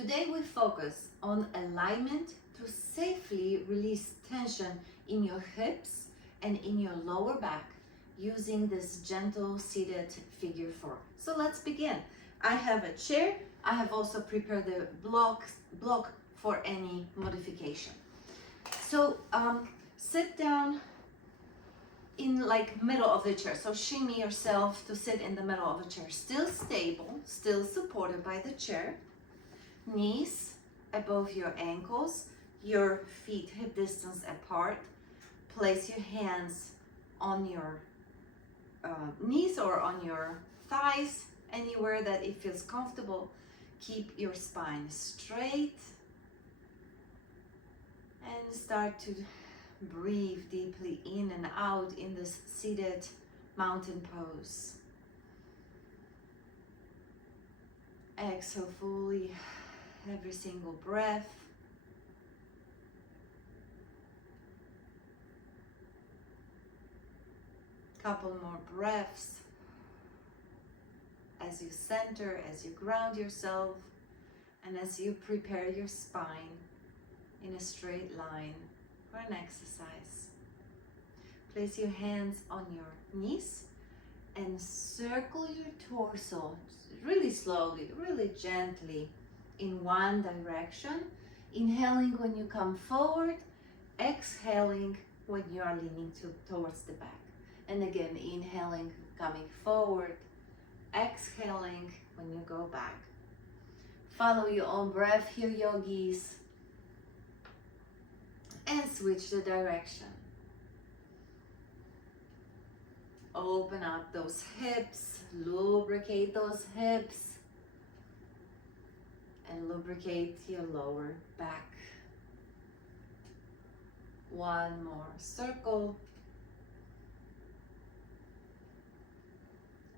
Today we focus on alignment to safely release tension in your hips and in your lower back using this gentle seated figure four. So let's begin. I have a chair. I have also prepared the block for any modification. So sit down in like middle of the chair. So shimmy yourself to sit in the middle of the chair. Still stable, still supported by the chair. Knees above your ankles, your feet hip distance apart. Place your hands on your knees or on your thighs, anywhere that it feels comfortable. Keep your spine straight and start to breathe deeply in and out in this seated mountain pose. Exhale fully every single breath. Couple more breaths as you center, as you ground yourself, and as you prepare your spine in a straight line for an exercise. Place your hands on your knees and circle your torso really slowly, really gently in one direction. Inhaling when you come forward, exhaling when you are leaning towards the back. And again, inhaling, coming forward, exhaling when you go back. Follow your own breath here, yogis, and switch the direction. Open up those hips, lubricate those hips, and lubricate your lower back. One more circle.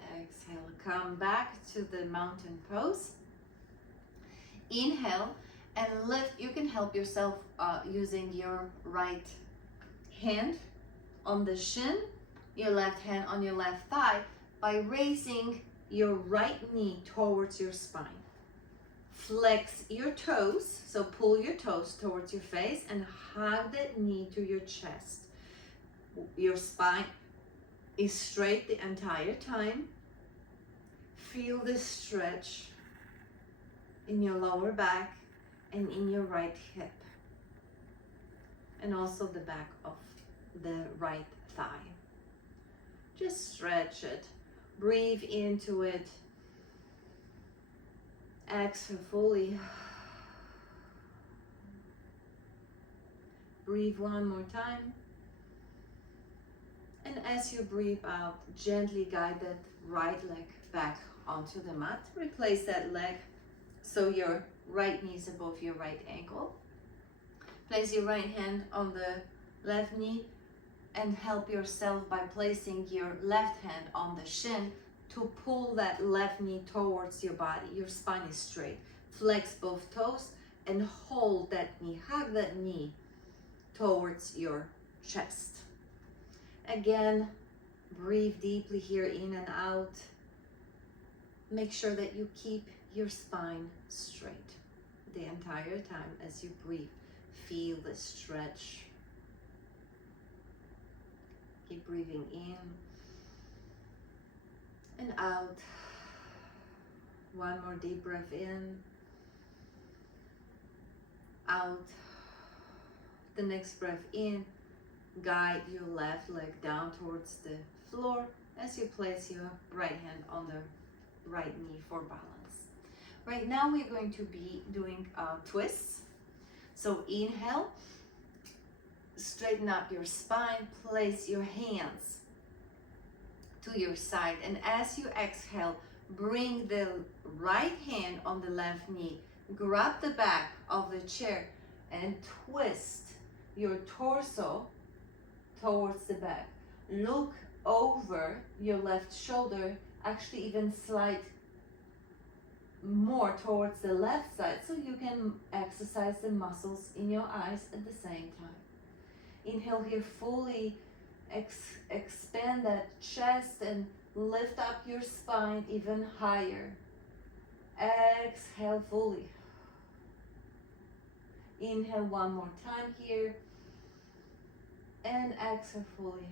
Exhale, come back to the mountain pose. Inhale and lift. You can help yourself using your right hand on the shin, your left hand on your left thigh by raising your right knee towards your spine. Flex your toes, so pull your toes towards your face and hug that knee to your chest. Your spine is straight the entire time. Feel this stretch in your lower back and in your right hip, and also the back of the right thigh. Just stretch it, breathe into it, exhale fully. Breathe one more time. And as you breathe out, gently guide that right leg back onto the mat. Replace that leg so your right knee is above your right ankle. Place your right hand on the left knee and help yourself by placing your left hand on the shin to pull that left knee towards your body. Your spine is straight. Flex both toes and hold that knee, hug that knee towards your chest. Again, breathe deeply here in and out. Make sure that you keep your spine straight the entire time as you breathe. Feel the stretch. Keep breathing in and out. One more deep breath in, out. The next breath in, guide your left leg down towards the floor as you place your right hand on the right knee for balance. Right now we're going to be doing twists. So inhale, straighten up your spine, place your hands to your side, and as you exhale, bring the right hand on the left knee, grab the back of the chair and twist your torso towards the back. Look over your left shoulder, actually even slide more towards the left side so you can exercise the muscles in your eyes at the same time. Inhale here, fully expand that chest and lift up your spine even higher. Exhale fully. Inhale one more time here. And exhale fully.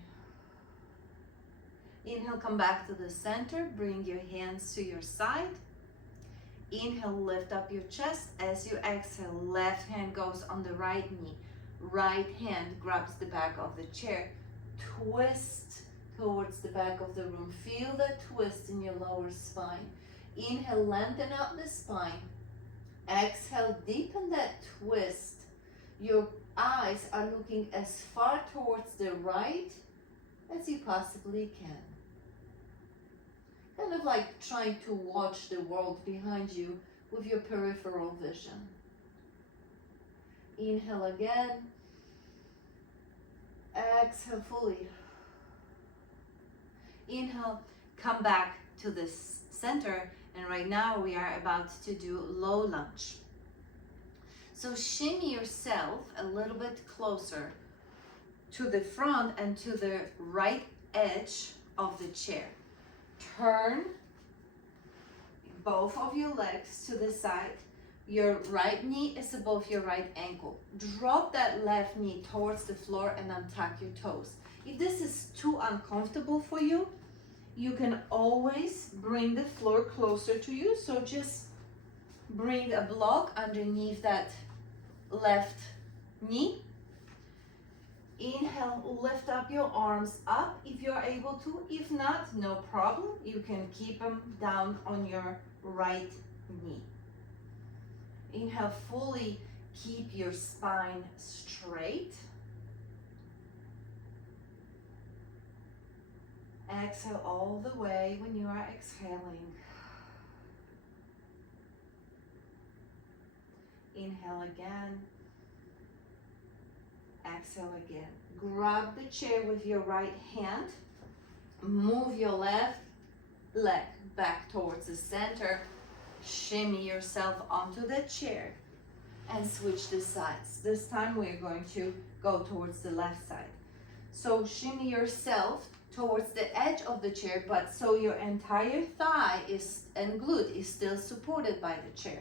Inhale, come back to the center. Bring your hands to your side. Inhale, lift up your chest. As you exhale, left hand goes on the right knee. Right hand grabs the back of the chair. Twist towards the back of the room. Feel that twist in your lower spine. Inhale, lengthen out the spine. Exhale, deepen that twist. Your eyes are looking as far towards the right as you possibly can. Kind of like trying to watch the world behind you with your peripheral vision. Inhale again. Exhale fully. Inhale, come back to the center, and right now we are about to do low lunge. So shimmy yourself a little bit closer to the front and to the right edge of the chair. Turn both of your legs to the side. Your right knee is above your right ankle. Drop that left knee towards the floor and untuck your toes. If this is too uncomfortable for you, you can always bring the floor closer to you. So just bring a block underneath that left knee. Inhale, lift up your arms up if you're able to. If not, no problem. You can keep them down on your right knee. Inhale, fully keep your spine straight. Exhale all the way when you are exhaling. Inhale again. Exhale again. Grab the chair with your right hand. Move your left leg back towards the center. Shimmy yourself onto the chair and switch the sides. This time we're going to go towards the left side. So shimmy yourself towards the edge of the chair, but so your entire thigh and glute is still supported by the chair.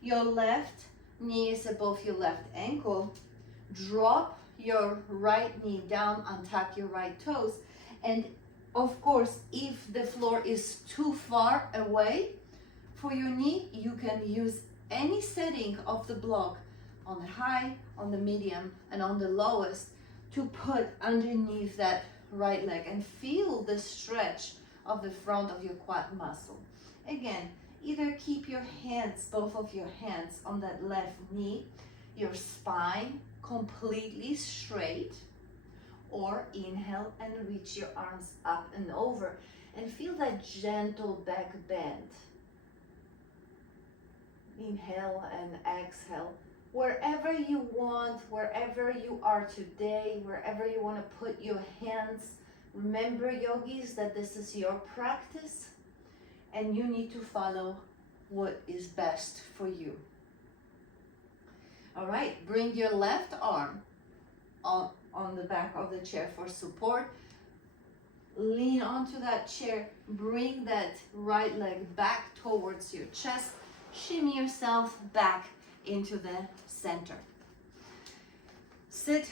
Your left knee is above your left ankle. Drop your right knee down, untuck your right toes. And of course, if the floor is too far away for your knee, you can use any setting of the block on the high, on the medium, and on the lowest to put underneath that right leg and feel the stretch of the front of your quad muscle. Again, either keep your hands, both of your hands on that left knee, your spine completely straight, or inhale and reach your arms up and over and feel that gentle back bend. Inhale and exhale. Wherever you want, wherever you are today, wherever you want to put your hands, remember, yogis, that this is your practice and you need to follow what is best for you. All right, bring your left arm on the back of the chair for support. Lean onto that chair, bring that right leg back towards your chest, shimmy yourself back into the center. Sit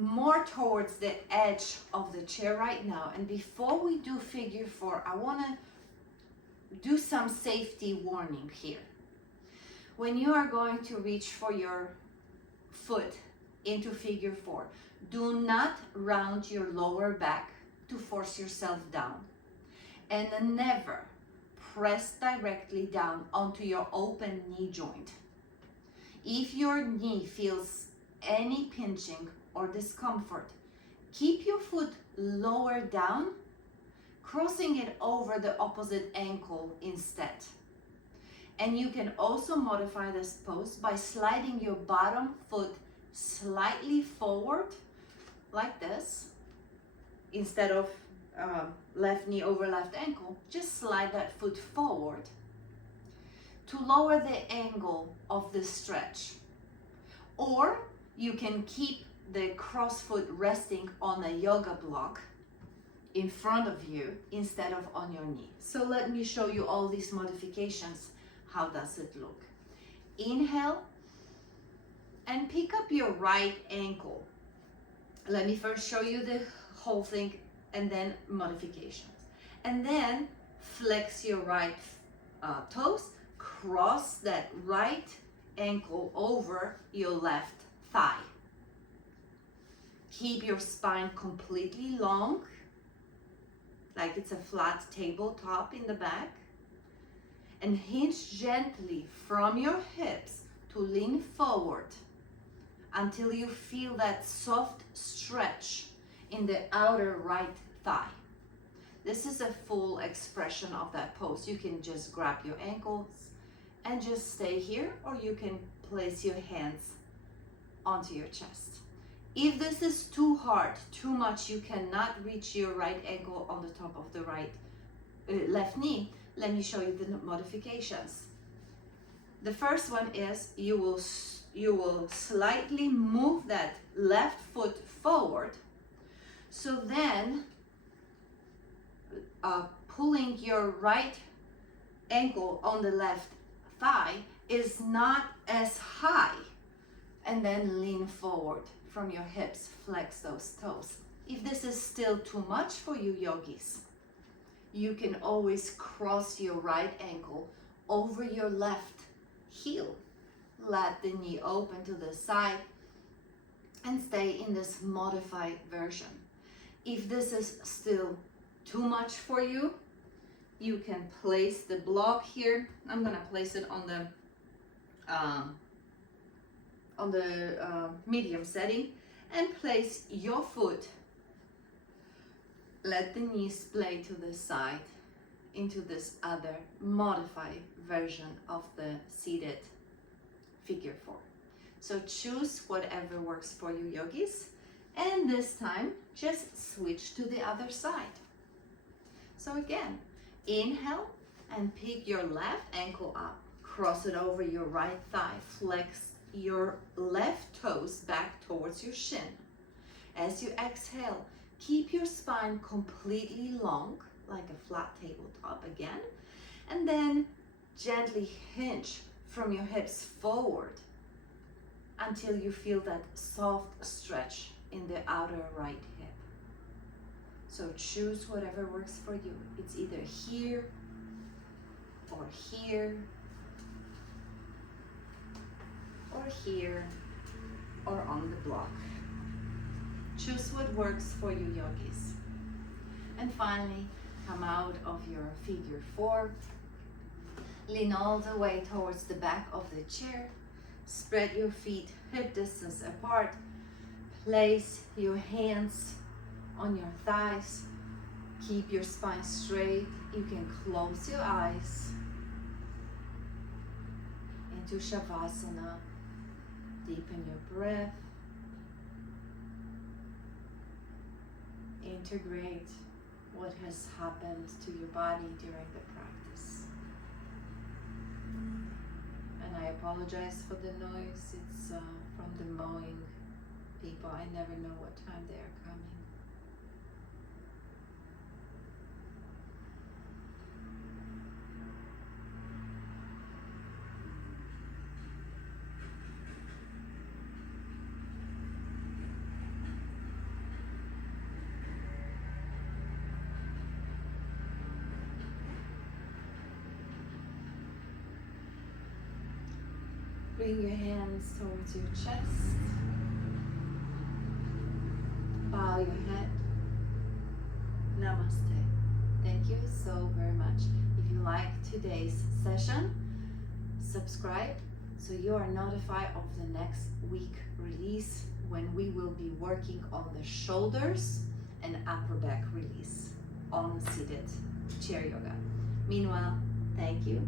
more towards the edge of the chair right now. And before we do figure four, I want to do some safety warning here. When you are going to reach for your foot into figure four, do not round your lower back to force yourself down. And never press directly down onto your open knee joint. If your knee feels any pinching or discomfort, keep your foot lower down, crossing it over the opposite ankle instead. And you can also modify this pose by sliding your bottom foot slightly forward, like this, instead of left knee over left ankle. Just slide that foot forward to lower the angle of the stretch. Or you can keep the cross foot resting on a yoga block in front of you instead of on your knee. So let me show you all these modifications. How does it look? Inhale, and pick up your right ankle. Let me first show you the whole thing and then modifications. And then flex your right toes, cross that right ankle over your left thigh. Keep your spine completely long, like it's a flat tabletop in the back. And hinge gently from your hips to lean forward until you feel that soft stretch in the outer right thigh. This is a full expression of that pose. You can just grab your ankles and just stay here, or you can place your hands onto your chest. If this is too hard, too much, you cannot reach your right ankle on the top of the left knee, let me show you the modifications. The first one is you will slightly move that left foot forward. So then pulling your right ankle on the left thigh is not as high. And then lean forward from your hips, flex those toes. If this is still too much for you yogis, you can always cross your right ankle over your left heel. Let the knee open to the side and stay in this modified version. If this is still too much for you, you can place the block here. I'm gonna place it on the medium setting and place your foot. Let the knee splay to the side into this other modified version of the seated figure 4. So choose whatever works for you yogis, and this time just switch to the other side. So again, inhale and pick your left ankle up, cross it over your right thigh, flex your left toes back towards your shin. As you exhale, keep your spine completely long, like a flat tabletop again, and then gently hinge from your hips forward until you feel that soft stretch in the outer right hip. So choose whatever works for you. It's either here or here or here or on the block. Choose what works for you yogis. And finally, come out of your figure 4. Lean all the way towards the back of the chair. Spread your feet hip distance apart. Place your hands on your thighs. Keep your spine straight. You can close your eyes into Savasana. Deepen your breath. Integrate what has happened to your body during the practice. And I apologize for the noise. It's from the mowing people. I never know what time they are coming. Bring your hands towards your chest. Bow your head. Namaste. Thank you so very much. If you like today's session, subscribe so you are notified of the next week release when we will be working on the shoulders and upper back release on seated chair yoga. Meanwhile, thank you.